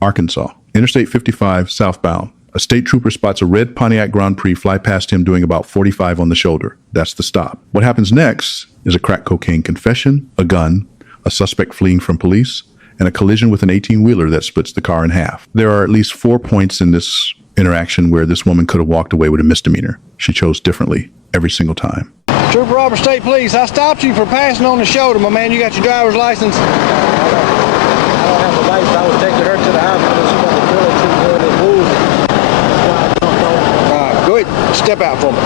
Arkansas, Interstate 55 southbound. A state trooper spots a red Pontiac Grand Prix fly past him doing about 45 on the shoulder. That's the stop. What happens next is a crack cocaine confession, a gun, a suspect fleeing from police, and a collision with an 18-wheeler that splits the car in half. There are at least 4 points in this interaction where this woman could have walked away with a misdemeanor. She chose differently every single time. Trooper Robert, State Police, I stopped you for passing on the shoulder, my man. You got your driver's license? I don't have a license. I was taking her to the hospital. She got the pill too good and moved. All right, go ahead. Step out for me.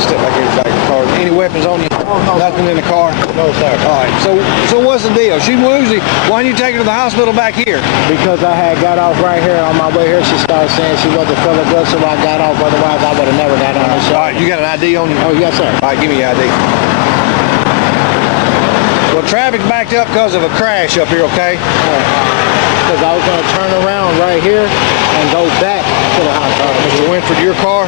Step back here back in the car. Any weapons on you? Oh, no. Nothing in the car? No, sir. All right, so what's the deal? She woozy. Why didn't you take her to the hospital back here? Because I had got off right here. On my way here, she started saying she wasn't feeling good, so I got off. Otherwise, I would have never got on the show. All right, you got an ID on you? Oh, yes, sir. All right, give me your ID. Well, traffic's backed up because of a crash up here, okay? Because I was going to turn around right here and go back to the hospital. Mr. Winford, your car?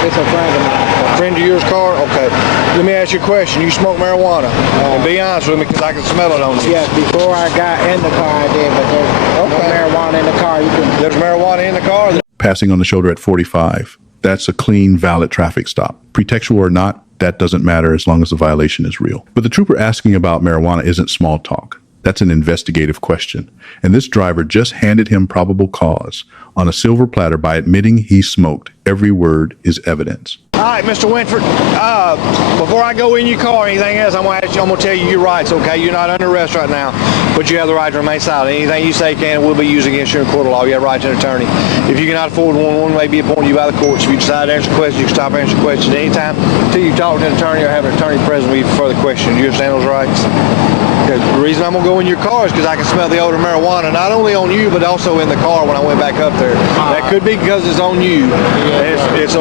It's a friend of mine. A friend of yours car? Okay. Let me ask you a question. You smoke marijuana? And be honest with me, because I can smell it on you. Yes, before I got in the car, I did, but there's no marijuana in the car. There's marijuana in the car? Passing on the shoulder at 45. That's a clean, valid traffic stop. Pretextual or not, that doesn't matter as long as the violation is real. But the trooper asking about marijuana isn't small talk. That's an investigative question. And this driver just handed him probable cause on a silver platter by admitting he smoked. Every word is evidence. All right, Mr. Winford, before I go in your car or anything else, I'm going to tell you your rights, okay? You're not under arrest right now, but you have the right to remain silent. Anything you say can and will be used against you in a court of law. You have a right to an attorney. If you cannot afford one may be appointed you by the courts. If you decide to answer questions, you can stop answering questions anytime until you talk to an attorney or have an attorney present with you for further questions. Do you understand those rights? The reason I'm going to go in your car is because I can smell the odor of marijuana, not only on you, but also in the car when I went back up there. That could be because it's on you. It's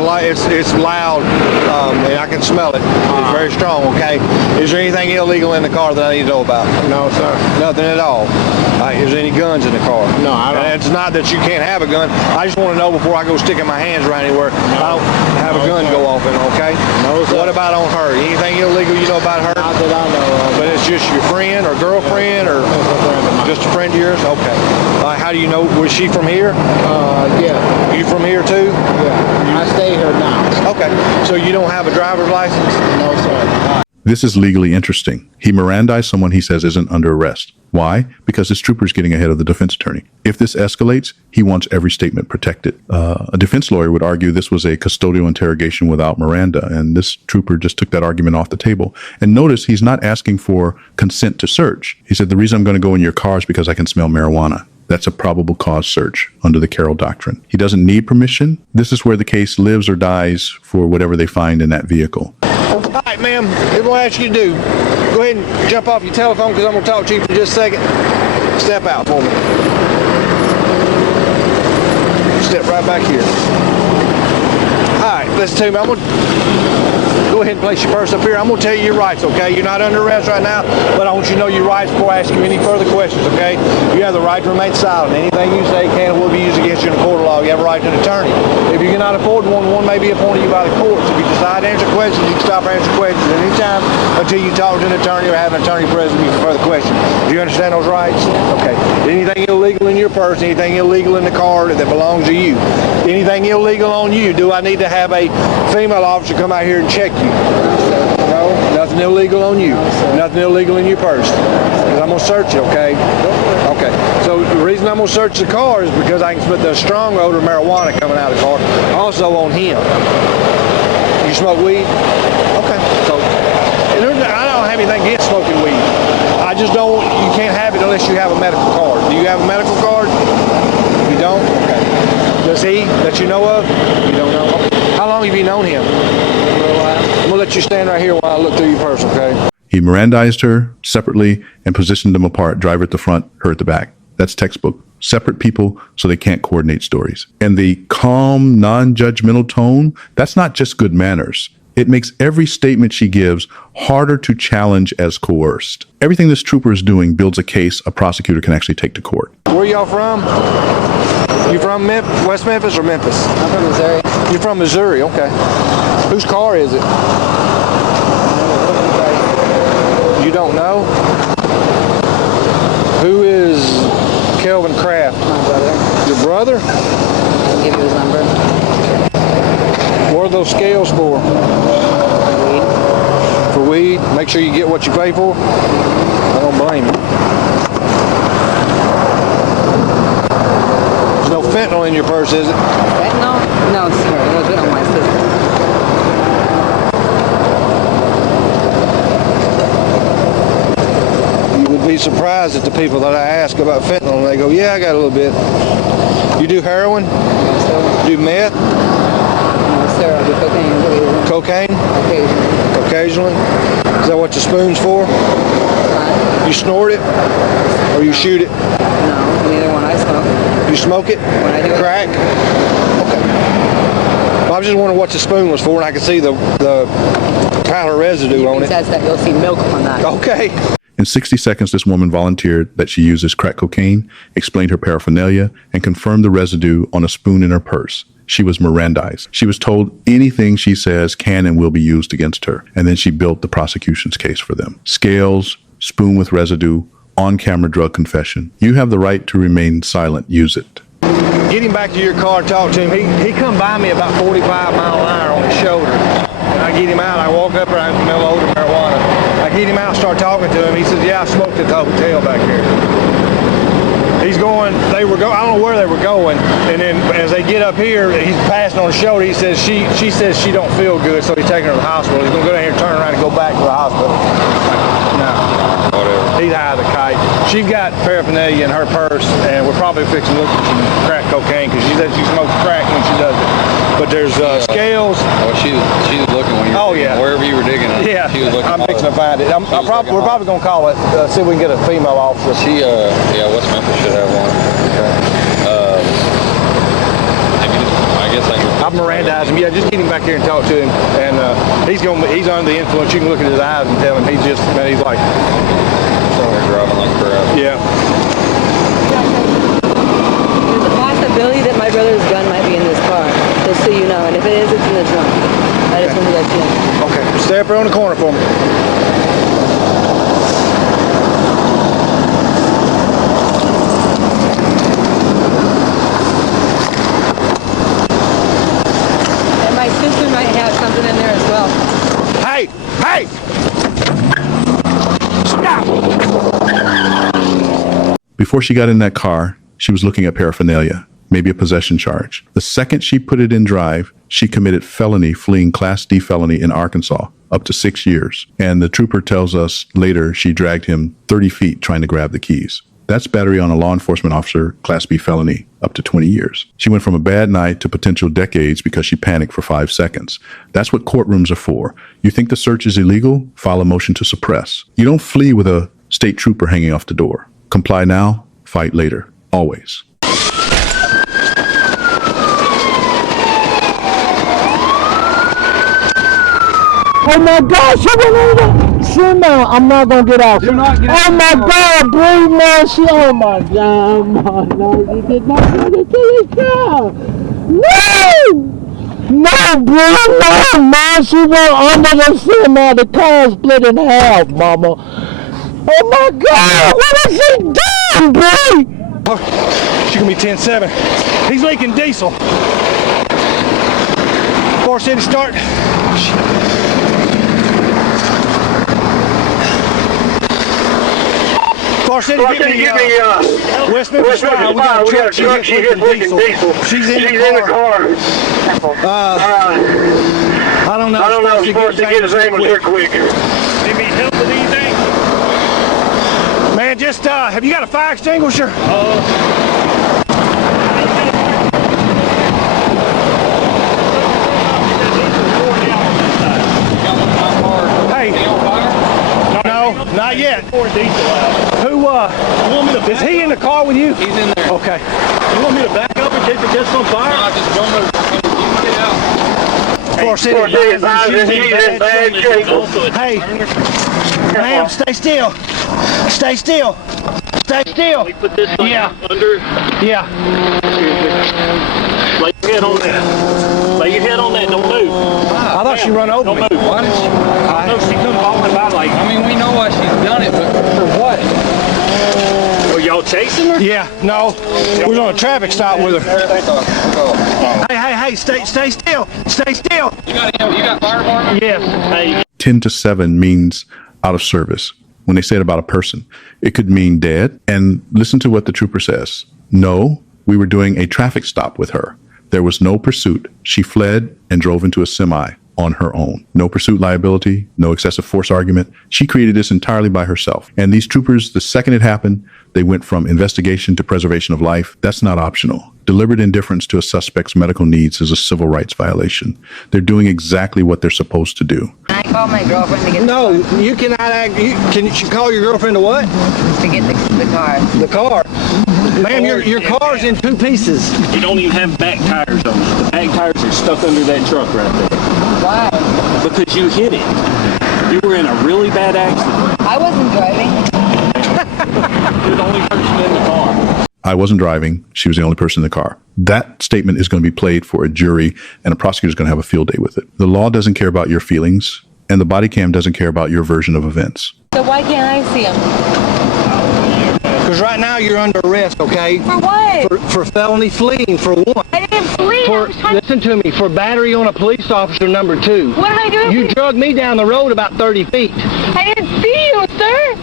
loud, and I can smell it. It's very strong, okay? Is there anything illegal in the car that I need to know about? No, sir. Nothing at all. Is there any guns in the car? No, I don't. And it's not that you can't have a gun. I just want to know before I go sticking my hands around anywhere, I don't have a gun go off in, okay? No, sir. What about on her? Anything illegal you know about her? Not that I know of. But it's just your friend or girlfriend or just a friend of yours? Okay. How do you know? Was she from here? Yeah. You from here too? Yeah. I stay here now. Okay. So you don't have a driver's license? No, sir. This is legally interesting. He Mirandized someone he says isn't under arrest. Why? Because his trooper's getting ahead of the defense attorney. If this escalates, he wants every statement protected. A defense lawyer would argue this was a custodial interrogation without Miranda, and this trooper just took that argument off the table. And notice he's not asking for consent to search. He said, the reason I'm going to go in your car is because I can smell marijuana. That's a probable cause search under the Carroll Doctrine. He doesn't need permission. This is where the case lives or dies for whatever they find in that vehicle. All right, ma'am. Here's what I ask you to do. Go ahead and jump off your telephone because I'm going to talk to you for just a second. Step out for me. Step right back here. All right, listen to me. I'm going to go ahead and place your purse up here. I'm going to tell you your rights, okay? You're not under arrest right now, but I want you to know your rights before I ask you any further questions, okay? You have the right to remain silent. Anything you say can and will be used against you in a court of law. You have a right to an attorney. If you cannot afford one may be appointed you by the courts. If you decide to answer questions, you can stop answering questions at any time until you talk to an attorney or have an attorney present with you for further questions. Do you understand those rights? Okay. Anything illegal in your purse, anything illegal in the car that belongs to you, anything illegal on you, do I need to have a female officer come out here and check you? No, nothing illegal on you. Nothing illegal in your purse. Because I'm going to search you, okay? Okay. So the reason I'm going to search the car is because I can smell the strong odor of marijuana coming out of the car. Also on him. You smoke weed? Okay. So I don't have anything against smoking weed. I just don't, you can't have it unless you have a medical card. Do you have a medical card? You don't? Okay. Does he, that you know of? You don't know? Okay. How long have you known him? I'm going to let you stand right here while I look through your purse, okay? He Mirandized her separately and positioned them apart, driver at the front, her at the back. That's textbook. Separate people so they can't coordinate stories. And the calm, non-judgmental tone, that's not just good manners. It makes every statement she gives harder to challenge as coerced. Everything this trooper is doing builds a case a prosecutor can actually take to court. Where y'all from? You from West Memphis or Memphis? I'm from Missouri. You're from Missouri, okay. Whose car is it? You don't know? Who is Kelvin Kraft? My brother. Your brother? I'll give you his number. What are those scales for? Weed. For weed? Make sure you get what you pay for? I don't blame you. There's no fentanyl in your purse, is it? Fentanyl? No, sir. It was been on my system. You would be surprised at the people that I ask about fentanyl and they go, yeah, I got a little bit. You do heroin? No, sir. Do meth? No, sir. I do cocaine. Cocaine? Occasionally. Occasionally? Is that what the spoon's for? You snort it? Or you shoot it? No, neither one. I smoke. You smoke it? When I do it. Crack? Okay. Well, I was just wondering what the spoon was for, and I could see the powder residue on You it. can test that. You'll see milk on that. Okay. In 60 seconds, this woman volunteered that she uses crack cocaine, explained her paraphernalia, and confirmed the residue on a spoon in her purse. She was Mirandized. She was told anything she says can and will be used against her. And then she built the prosecution's case for them. Scales, spoon with residue, on-camera drug confession. You have the right to remain silent. Use it. Get him back to your car, talk to him. He come by me about 45 mile an hour on his shoulder. And I get him out. I walk up there, I smell odor of marijuana. I get him out, start talking to him. He says, yeah, I smoked at the hotel back here. He's going, I don't know where they were going. And then as they get up here, he's passing on the shoulder. He says, she says she don't feel good, so he's taking her to the hospital. He's going to go down here, turn around, and go back to the hospital. No. Whatever. He's high as a kite. She's got paraphernalia in her purse, and we're probably fixing to look for some crack cocaine, because she says she smokes crack when she does it. But there's scales. Oh, she was looking when you were digging, wherever you were digging. Yeah, she was looking. I'm fixing to find it. We're probably going to call it, see if we can get a female officer. She, West Memphis should have one. I guess I can. I'll Mirandize him. Yeah, just get him back here and talk to him. And he's under the influence. You can look at his eyes and tell him he's like. They're driving like crap. Yeah. There's a possibility that my brother's gun might be in this car, just so you know. And if it is, it's in the trunk. I just wanted to let you know. Okay. Stay up there on the corner for me. And my sister might have something in there as well. Hey! Hey! Stop! Before she got in that car, she was looking at paraphernalia, maybe a possession charge. The second she put it in drive, she committed felony, fleeing Class D felony in Arkansas, up to 6 years. And the trooper tells us later she dragged him 30 feet trying to grab the keys. That's battery on a law enforcement officer, Class B felony, up to 20 years. She went from a bad night to potential decades because she panicked for 5 seconds. That's what courtrooms are for. You think the search is illegal? File a motion to suppress. You don't flee with a state trooper hanging off the door. Comply now, fight later. Always. Oh my gosh, she went over. Sit down. I'm not gonna get out. Oh my God, breathe, man. Oh my God, no, you did not want to kill this girl. No, no, bro, no, man. She went under the seat, man. The car split in half, mama. Oh my God, what is she doing, bro? She's gonna be 10-7. He's leaking diesel. Force City start. Far City, get me West Memphis Fire. We got a truck. She's leaking diesel. She's in the car. I don't know. We're supposed to get his ambulance here quick. Need me help with anything? Man, just have you got a fire extinguisher? Hey. No, not yet. Who, is he in the car with you? He's in there. Okay. You want me to back up in case it gets on fire? No, just don't know. You can get out. City advised she's in bad shape. Hey, ma'am, stay still. Stay still. Stay still. We put this Yeah. under. Yeah. Lay your head on that. Lay your head on that. Don't move. I thought she run over Don't me. move. Why did she? I know she come falling by like. I mean, we know why she's done it, but for what? Were y'all chasing her? Yeah, no. We're on a traffic stop with her. Hey, stay still. Stay still. You got fire department? Yes. Hey. 10 to 7 means out of service. When they say it about a person, it could mean dead. And listen to what the trooper says. No, we were doing a traffic stop with her. There was no pursuit. She fled and drove into a semi on her own. No pursuit liability, no excessive force argument. She created this entirely by herself. And these troopers, the second it happened, they went from investigation to preservation of life. That's not optional. Deliberate indifference to a suspect's medical needs is a civil rights violation. They're doing exactly what they're supposed to do. I called my girlfriend to get No, you cannot act. Can you call your girlfriend to what? to get the car. The car. Ma'am, your car's in two pieces. You don't even have back tires on. The back tires are stuck under that truck right there. Why? Because you hit it. You were in a really bad accident. I wasn't driving. You're the only person in the car. I wasn't driving. She was the only person in the car. That statement is going to be played for a jury, and a prosecutor is going to have a field day with it. The law doesn't care about your feelings, and the body cam doesn't care about your version of events. So why can't I see him? Because right now you're under arrest, okay? For what? For felony fleeing, for one. I didn't flee. Listen to me, for battery on a police officer, number 2. What am I doing? You drug me down the road about 30 feet. I didn't see you, sir.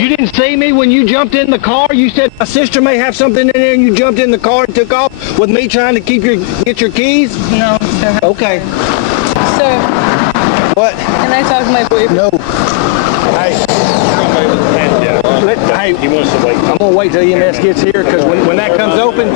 You didn't see me when you jumped in the car? You said my sister may have something in there and you jumped in the car and took off with me trying to get your keys? No, sir. Okay. Sir, What? can I talk to my boyfriend? No. Hey. Hey, He wants to wait. I'm going to wait till EMS gets here because when that comes open,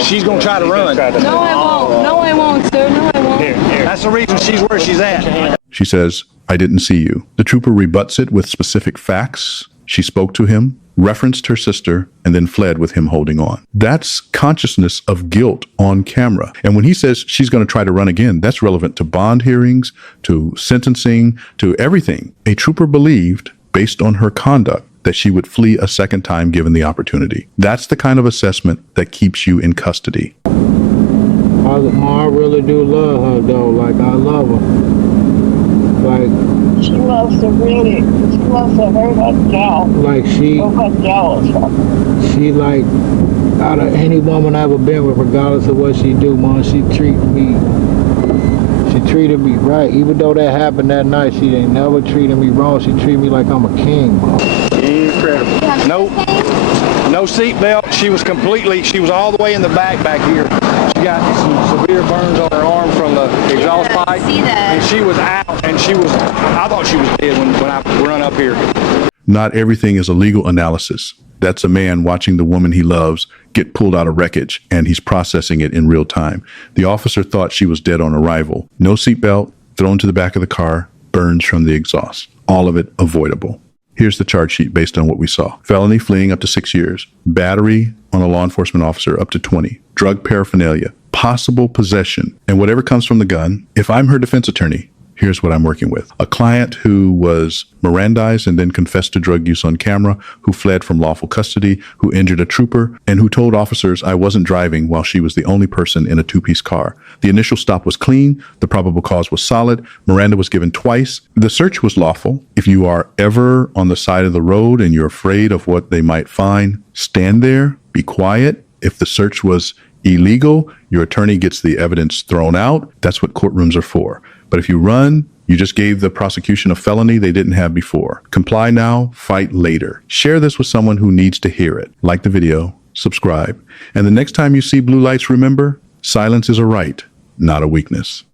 she's going to try to run. No, I won't. No, I won't, sir. No, I won't. That's the reason she's where she's at. She says, I didn't see you. The trooper rebuts it with specific facts. She spoke to him, referenced her sister, and then fled with him holding on. That's consciousness of guilt on camera. And when he says she's going to try to run again, that's relevant to bond hearings, to sentencing, to everything. A trooper believed, based on her conduct, that she would flee a second time given the opportunity. That's the kind of assessment that keeps you in custody. I really do love her though. Like I love her. Like She loves to really, she loves to hurt us down. like she like out of any woman I ever been with, regardless of what she do, man, she treated me right. Even though that happened that night, she ain't never treated me wrong. She treated me like I'm a king, man. Incredible. No seatbelt. She was all the way in the back here. She got some severe burns on her arm from the exhaust pipe. see that. And she was out, and I thought she was dead when I run up here. Not everything is a legal analysis. That's a man watching the woman he loves get pulled out of wreckage, and he's processing it in real time. The officer thought she was dead on arrival. No seatbelt, thrown to the back of the car, burns from the exhaust. All of it avoidable. Here's the charge sheet based on what we saw. Felony fleeing up to 6 years. Battery on a law enforcement officer up to 20. Drug paraphernalia. Possible possession. And whatever comes from the gun, if I'm her defense attorney, here's what I'm working with. A client who was Mirandized and then confessed to drug use on camera, who fled from lawful custody, who injured a trooper, and who told officers I wasn't driving while she was the only person in a two-piece car. The initial stop was clean. The probable cause was solid. Miranda was given twice. The search was lawful. If you are ever on the side of the road and you're afraid of what they might find, stand there, be quiet. If the search was illegal, your attorney gets the evidence thrown out. That's what courtrooms are for. But if you run, you just gave the prosecution a felony they didn't have before. Comply now, fight later. Share this with someone who needs to hear it. Like the video, subscribe. And the next time you see blue lights, remember, silence is a right, not a weakness.